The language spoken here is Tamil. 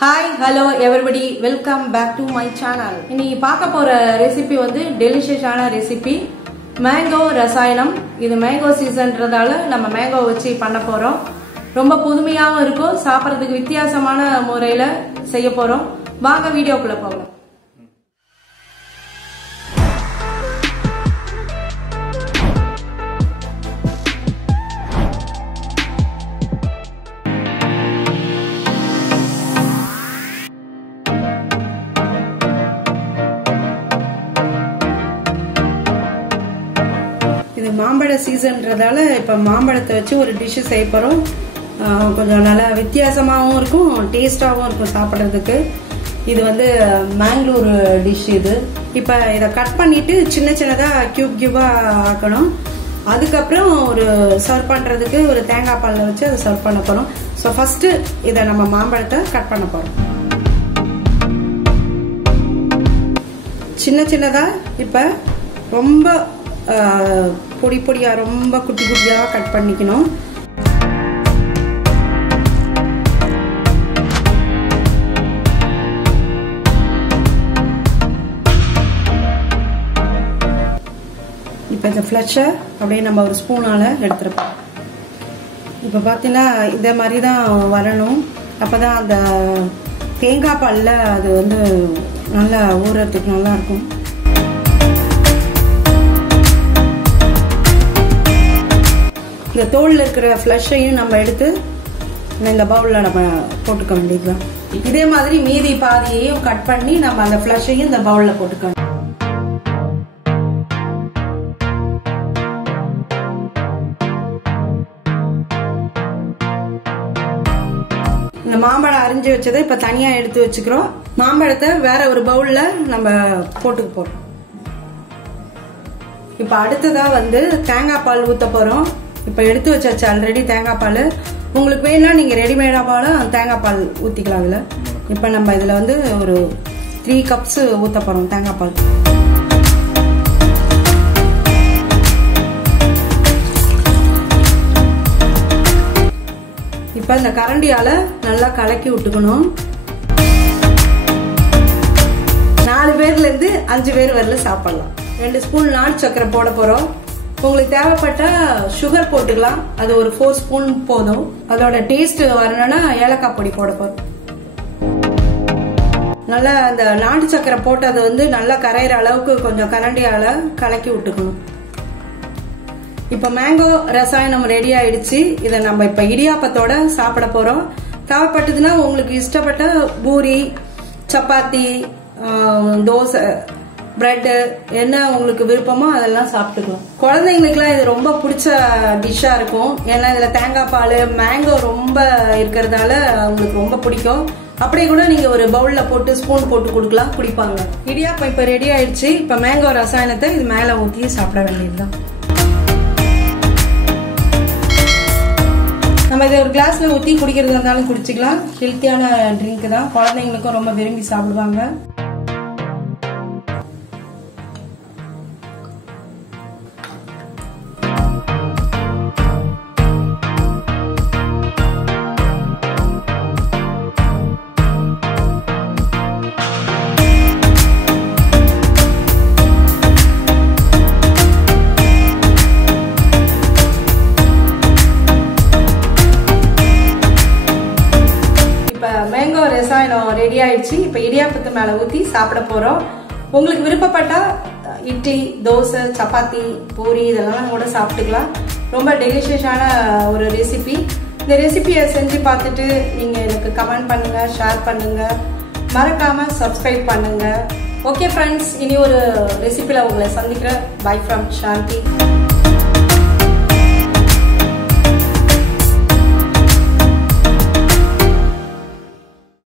Hi, hello everybody, welcome back to my channel. இன்னைக்கு பார்க்க போற ரெசிபி வந்து டெலிஷியஸான ரெசிபி மேங்கோ ரசாயனம். இது மேங்கோ சீசன்றதால நம்ம மேங்கோ வச்சு பண்ண போறோம். ரொம்ப புதுமையாவும் இருக்கும், சாப்பிடுறதுக்கு வித்தியாசமான முறையில செய்ய போறோம். வாங்க வீடியோக்குள்ள போகலாம். இது மாம்பழ சீசன்றதால இப்ப மாம்பழத்தை வச்சு ஒரு டிஷ் செய்ய போறோம். கொஞ்சம் நல்லா வித்தியாசமாகவும் இருக்கும், டேஸ்டாகவும் இருக்கும் சாப்பிட்றதுக்கு. இது வந்து மேங்களூர் டிஷ். இது இப்போ இதை கட் பண்ணிட்டு சின்ன சின்னதாக கியூபாக ஆக்கணும். அதுக்கப்புறம் ஒரு சர்வ் பண்ணுறதுக்கு ஒரு தேங்காய் பாலில் வச்சு அதை சர்வ் பண்ண போகிறோம். ஸோ ஃபஸ்ட்டு இதை நம்ம மாம்பழத்தை கட் பண்ண போகிறோம். சின்ன சின்னதாக இப்போ ரொம்ப பொடி பொடியா ரொம்ப குட்டி குட்டியா கட் பண்ணிக்கணும். இப்ப இந்த ஃப்ளஷை அப்படியே நம்ம ஒரு ஸ்பூனால எடுத்துருப்போம். இப்ப பாத்தீங்கன்னா இந்த மாதிரி தான் வரணும். அப்பதான் அந்த தேங்காய் பால்ல அது வந்து நல்லா ஊறத்துக்கு நல்லா இருக்கும். இந்த தோல்ல இருக்கிற ஃப்ளஷையும் நம்ம எடுத்து இந்த பவுல்ல நம்ம போட்டுக்க வேண்டியதுதான். இதே மாதிரி மீதி பாதியையும் கட் பண்ணி நம்ம அந்த ஃப்ளஷையும் இந்த பவுல்ல போட்டுக்கணும். இந்த மாம்பழம் அரிஞ்சு வச்சதை இப்ப தனியா எடுத்து வச்சுக்கிறோம். மாம்பழத்தை வேற ஒரு பவுல்ல நம்ம போட்டுக்க போறோம். இப்ப அடுத்ததா வந்து தேங்காய் பால் ஊத்த போறோம். இப்ப எடுத்து வச்சாச்சு ஆல்ரெடி தேங்காய் பால். உங்களுக்கு வேணா நீங்க ரெடிமேடா பால் தேங்காய் பால் ஊத்திக்கலாம். அதுல இப்ப நம்ம இதுல வந்து ஒரு 3 கப்ஸ் ஊத்த போறோம் தேங்காய் பால். இப்ப இந்த கரண்டியால நல்லா கலக்கி விட்டுக்கணும். 4 பேர்ல இருந்து 5 பேர் வரல சாப்பிடலாம். 2 ஸ்பூன் நாட்டு சக்கரை போட போறோம். உங்களுக்கு தேவைப்பட்ட சுகர் போட்டுக்கலாம். அது ஒரு 4 ஸ்பூன் போதும். அதோட டேஸ்ட் வரணும்னா ஏலக்காய் பொடி போட போறோம். நல்லா அந்த நாட்டு சக்கரை போட்டது வந்து நல்லா கரையிற அளவுக்கு கொஞ்சம் கரண்டியால கலக்கி விட்டுக்கணும். இப்ப மேங்கோ ரசாயனம் ரெடி ஆயிடுச்சு. இதை நம்ம இப்ப இடியாப்பத்தோட சாப்பிட போறோம். தேவைப்பட்டதுன்னா உங்களுக்கு இஷ்டப்பட்ட பூரி, சப்பாத்தி, தோசை, பிரெட் என்ன உங்களுக்கு விருப்பமோ அதெல்லாம் சாப்பிட்டுக்கலாம். குழந்தைங்களுக்குலாம் இது ரொம்ப பிடிச்ச டிஷ்ஷா இருக்கும். ஏன்னா இதுல தேங்காய் பால் மேங்கோ ரொம்ப இருக்கிறதால அவங்களுக்கு ரொம்ப பிடிக்கும். அப்படியே கூட நீங்க ஒரு பவுல்ல போட்டு ஸ்பூன் போட்டு கொடுக்கலாம், குடிப்பாங்க. இடியாப்பம் இப்ப ரெடி ஆயிடுச்சு. இப்ப மேங்கோ ரசாயனத்தை இது மேல ஊத்தி சாப்பிட வேண்டியதுதான். நம்ம இதை ஒரு கிளாஸ்ல ஊத்தி குடிக்கிறதா இருந்தாலும் குடிச்சுக்கலாம். ஹெல்த்தியான ட்ரிங்க் தான், குழந்தைங்களுக்கும் ரொம்ப விரும்பி சாப்பிடுவாங்க. மேங்கோ ரசாயனம் ரெடி ஆயிடுச்சு. இப்ப இடியாப்பத்து மேல ஊத்தி சாப்பிட போறோம். உங்களுக்கு விருப்பப்பட்டா இட்லி, தோசை, சப்பாத்தி, பூரி இதெல்லாம் கூட சாப்பிட்டுக்கலாம். ரொம்ப டெலிஷியஸான ஒரு ரெசிபி. இந்த ரெசிபியை செஞ்சு பார்த்துட்டு நீங்க எனக்கு கமெண்ட் பண்ணுங்க, ஷேர் பண்ணுங்க, மறக்காம சப்ஸ்கிரைப் பண்ணுங்க. ஓகே ஃப்ரெண்ட்ஸ், இனி ஒரு ரெசிபில உங்களை சந்திக்கிறேன். Bye from Shanti.